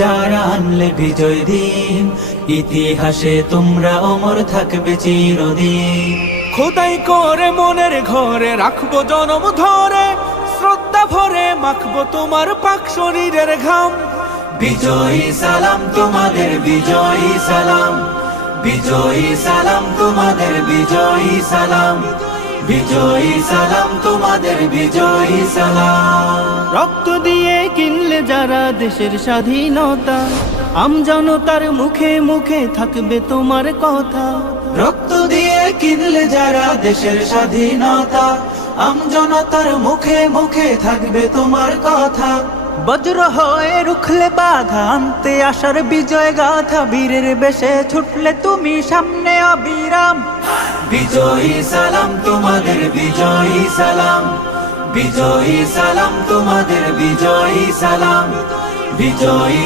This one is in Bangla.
যারা আনলে বিজয় দিন, ইতিহাসে তোমরা অমর থাকবে চিরদিন। খোদাই করে মনের ঘরে রাখবো জনম ধরে, শ্রদ্ধা ভরে মাখবো তোমার পাক শরীরের ঘাম। বিজয়ী সালাম তোমাদের, বিজয়ী সালাম, বিজয়ী সালাম তোমাদের, বিজয়ী সালাম, বিজয়ী সালাম তোমাদের, বিজয়ী সালাম। রক্ত দিয়ে কিনলে যারা দেশের স্বাধীনতা, আমজনতার মুখে মুখে থাকবে তোমার কথা। রক্ত দিয়ে কিনলে যারা দেশের স্বাধীনতা, আমজনতার মুখে মুখে থাকবে তোমার কথা। বজ্র হয়ে রুখলে বাধা, আনতে আসার বিজয় গাথা, বীরের বেশে ছুটলে তুমি সামনে অবিরাম। বিজয়ী সালাম তোমাদের, বিজয়ী সালাম, বিজয়ী সালাম তোমাদের, বিজয়ী সালাম, বিজয়ী